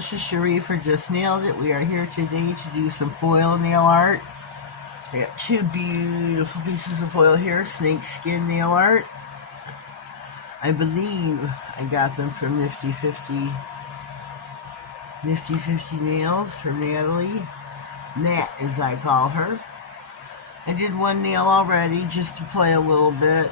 this is Cherie for Just Nailed It. We are here today to do some foil nail art. I got two beautiful pieces of foil here, snake skin nail art. I believe I got them from Nifty 50 Nails from Natalie. Nat, as I call her. I did one nail already just to play a little bit.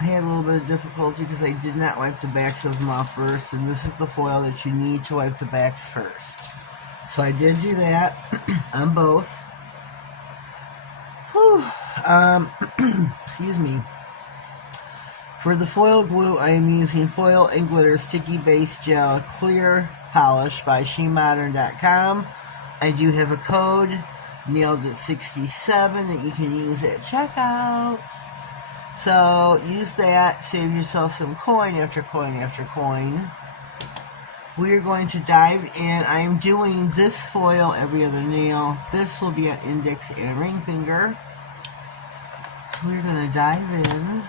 I had a little bit of difficulty because I did not wipe the backs of them off first, and this is the foil that you need to wipe the backs first. So I did do that on both. Whew. Excuse me. For the foil glue, I am using Foil and Glitter Sticky Base Gel Clear Polish by SheModern.com. I do have a code, NailedIt67, that you can use at checkout. So use that, save yourself some coin after coin after coin. We are going to dive in. I am doing this foil every other nail. This will be an index and ring finger. So we're going to dive in.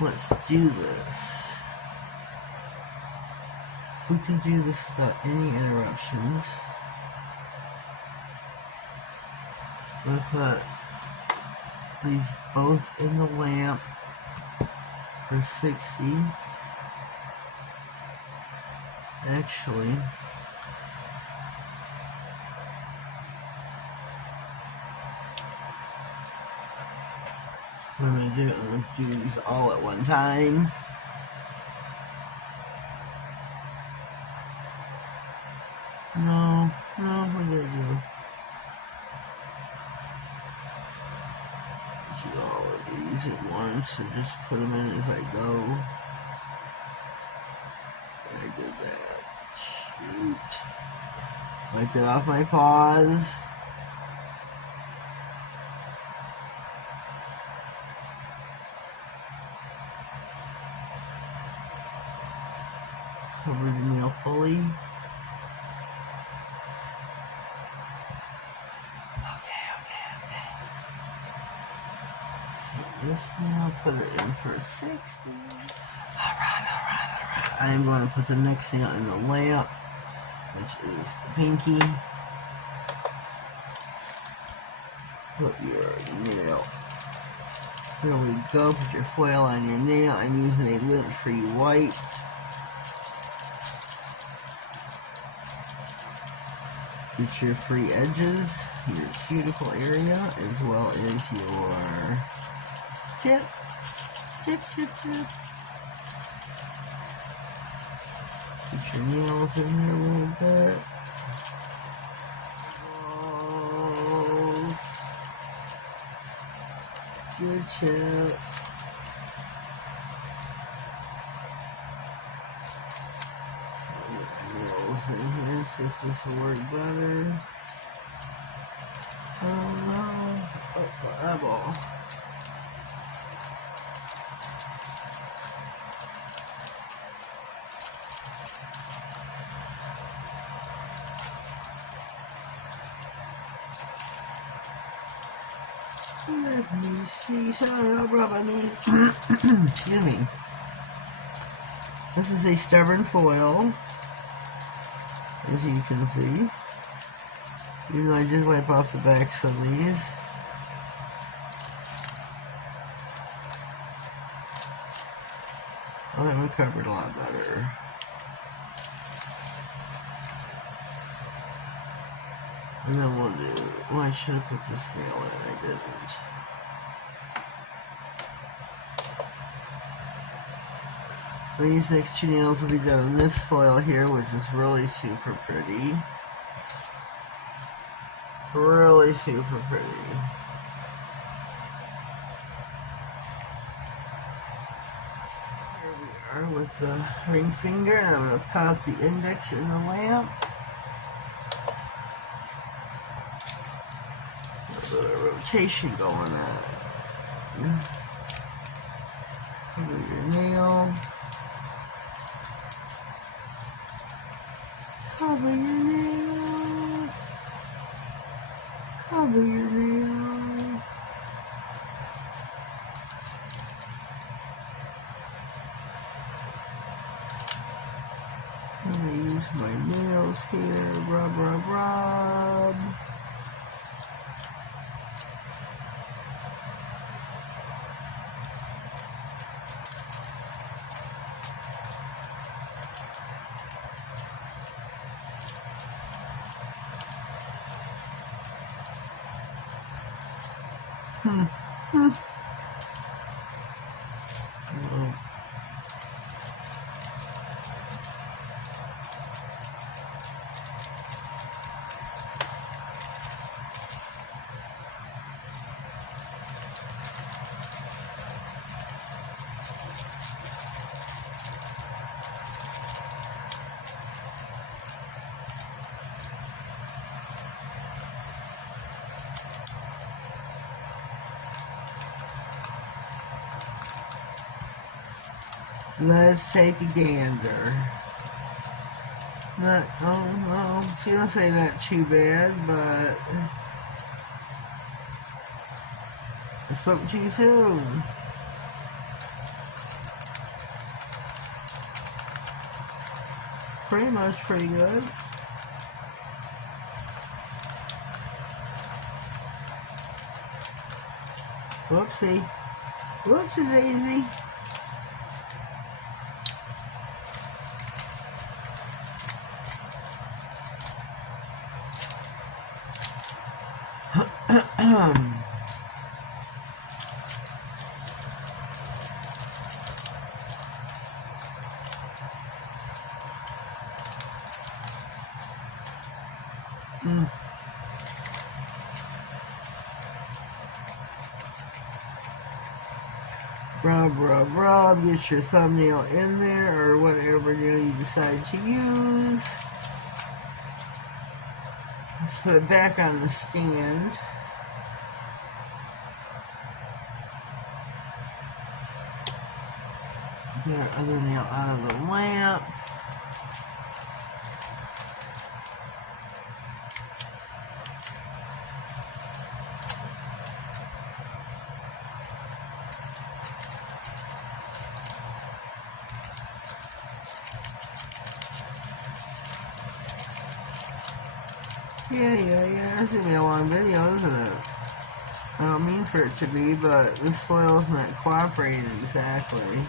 Let's do this. We can do this without any interruptions. I'm going to put these both in the lamp for 60. Actually, what I'm going to do, I'm going to do these all at one time. No, what did I do? Do all of these at once and just put them in as I go. I did that. Shoot. Wiped it off my paws. Cover the nail fully. Okay. Let's take this nail, put it in for 60. Alright. I'm going to put the next nail in the lamp, which is the pinky. Put your nail. There we go. Put your foil on your nail. I'm using a lint-free white. Get your free edges, your cuticle area, as well as your tip. Get your nails in there a little bit. Balls. Your tip. Nails in here, see if this will work better. Oh no. Oh, eyeball. Let me see. Shut up, rub me. Excuse me. This is a stubborn foil, as you can see. Even though I did wipe off the backs of these. Oh, that one covered a lot better. And then we'll do, well, I should have put this nail in, I didn't. These next two nails will be done in this foil here, which is really super pretty. Really super pretty. Here we are with the ring finger, and I'm going to pop the index in the lamp. A little bit of rotation going on. Cover your nail. Cover your nail. Cover your nail. Let's take a gander. Not, she don't say not too bad, but I spoke too soon. Pretty much pretty good. Whoopsie. Whoopsie daisy. Rub, rub, rub. Get your thumbnail in there or whatever nail you decide to use. Let's put it back on the stand. Get our other nail out of the lamp. Yeah. It's gonna be a long video, isn't it? I don't mean for it to be, but this foil's not cooperating exactly.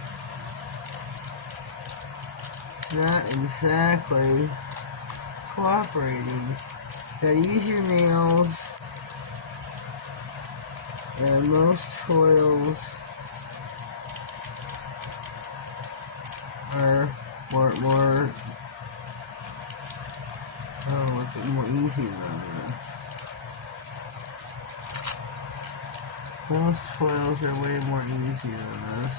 Not exactly cooperating. Gotta use your nails. And most foils are more easy than this. Most foils are way more easy than this.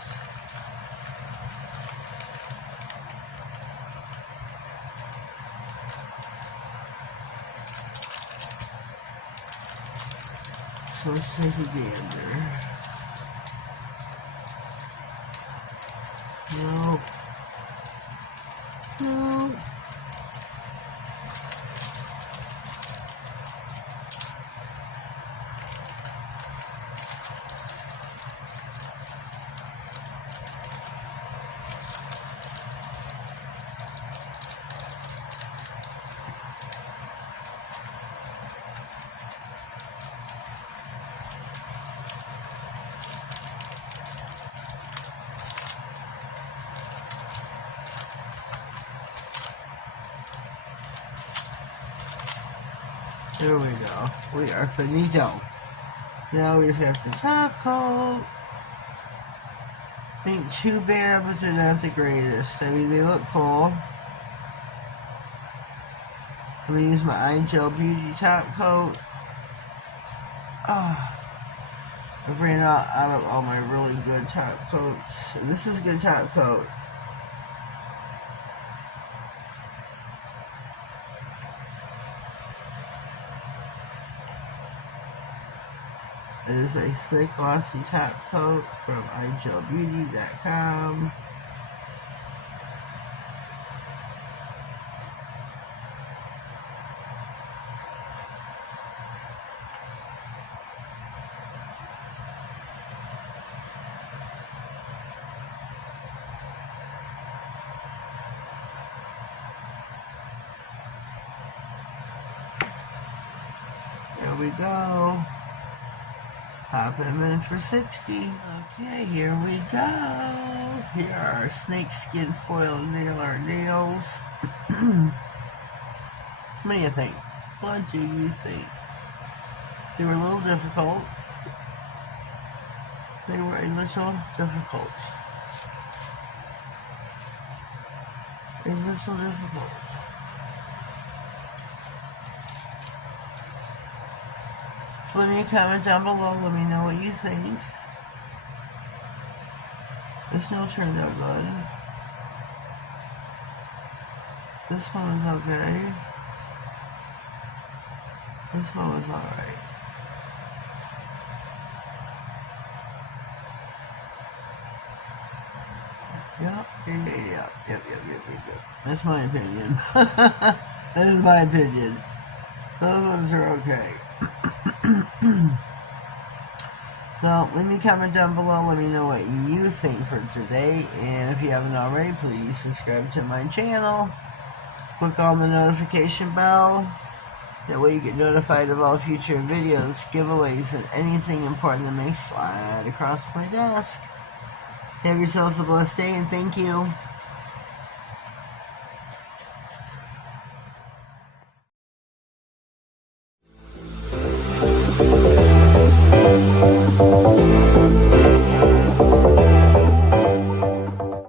So let's take a gander. No. There we go. We are finito. Now we just have to top coat. Ain't too bad, but they're not the greatest. I mean, they look cool. I'm gonna use my Gel Beauty top coat. I've ran out of all my really good top coats. And this is a good top coat. It is a thick, glossy top coat from igelbeauty.com. There we go. Pop him in for 60. Okay, here we go. Here are our snakeskin foil nailer nails. What do you think? What do you think? They were a little difficult. They were a little difficult. A little difficult. So leave me a comment down below. Let me know what you think. This no turned out good. This one was okay. This one was alright. Yep. That's my opinion. That is my opinion. Those ones are okay. So, leave me a comment down below. Let me know what you think for today. And if you haven't already, please subscribe to my channel. Click on the notification bell. That way you get notified of all future videos, giveaways, and anything important that may slide across my desk. Have yourselves a blessed day, and thank you.